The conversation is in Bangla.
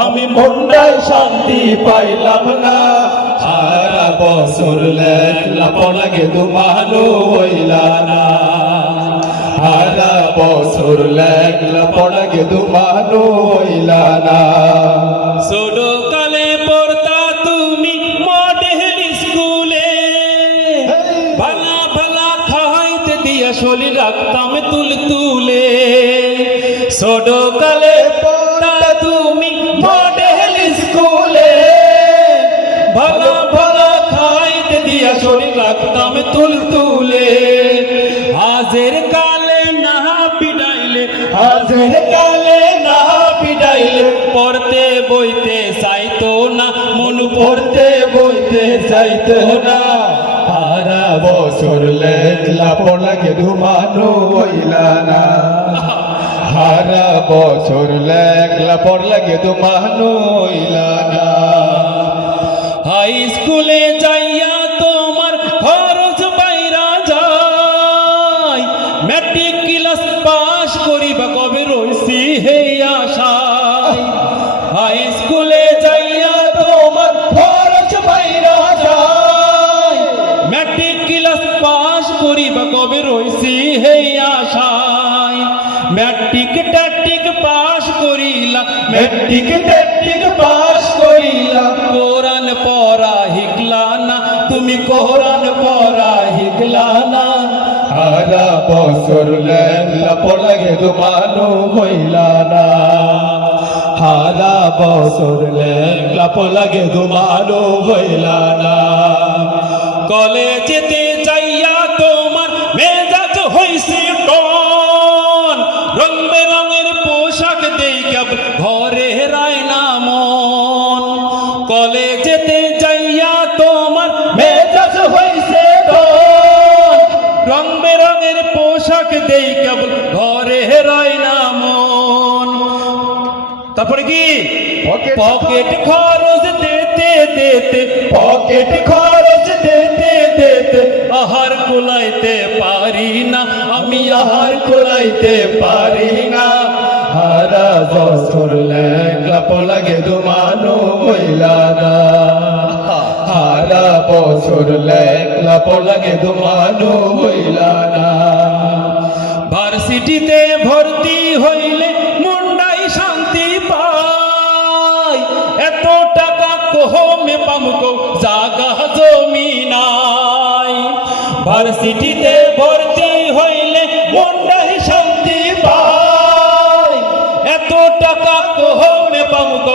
আমি মনটায় শান্তি পাইলাম না। সারা বছর লেখলা পড়াকে দুমানো হইলা না। সারা বছর লেখলা পড়াকে দুমানো হইলা না। ছোট কালে পড়তা তুমি মডেল স্কুলে, ভালা ভালা খাইতে দিয়া শরীর রাখতাম তুলে। ছোট কালে পড়তা তুমি মডেল স্কুলে, ভালা ভালা খাইতে দিয়া শরীর রাখতাম তুলে। হাজের কালে না পিডাইলে, হাজের কালে না পিডাইলে পড়তে বইতে চাইতো না, মন পড়তে বইতে চাইতো না। সারা বছর লেখলা পড়াকে দুমানো হইলা না। সারা বছর লেখলা পড়াকে দুমানো হইলা না। হাই স্কুলে যাইয়া তোমার খরচ বাইরা যায়, ম্যাট্রিক ক্লাস পাস করিবা কবে রইছি হে আশায়। হাই স্কুলে যাইয়া তোমার খরচ বাইরা যায়, ম্যাট্রিক ক্লাস পাস করিবা কবে রইছি হে আশায়। ম্যাট্রিক ট্যাট্রিক পাস করিলা, মেট্রিক টেট্রিক পাস করিলা, কোরআন পড়া হিকলা না, তুমি কোরআন পড়া হিকলা না। সারা বছর লেখলা পড়াকে দুমানো হইলা না। সারা বছর লেখলা পড়াকে দুমানো হইলা না। কলেজেতে যাইয়া তোমার মেজাজ হইছে টন, রং বেরঙের পোশাক দেই কেবল ঘরে রায় না মন। কলেজেতে যাইয়া তোমার মেজাজ হইছে টন, রং বেরঙের পোশাক দেই কেবল ঘরে রায় না মন। তারপরে কি পকেট খরচ দিতে দিতে, পকেট খরচ দিতে দিতে আহার কুলাইতে পারি না, আমি আহার কুলাইতে পারি না। সারা বছর লেখলা পড়াকে দুমানো হইলা না। সারা বছর লেখলা পড়াকে দুমানো হইলা না। ভার্সিটিতে ভর্তি হইলে মনটাই শান্তি পায়, এত টাকা কোহমে পামকো জাগা জমি নাই। ভার্সিটিতে ভর্তি হইলে মন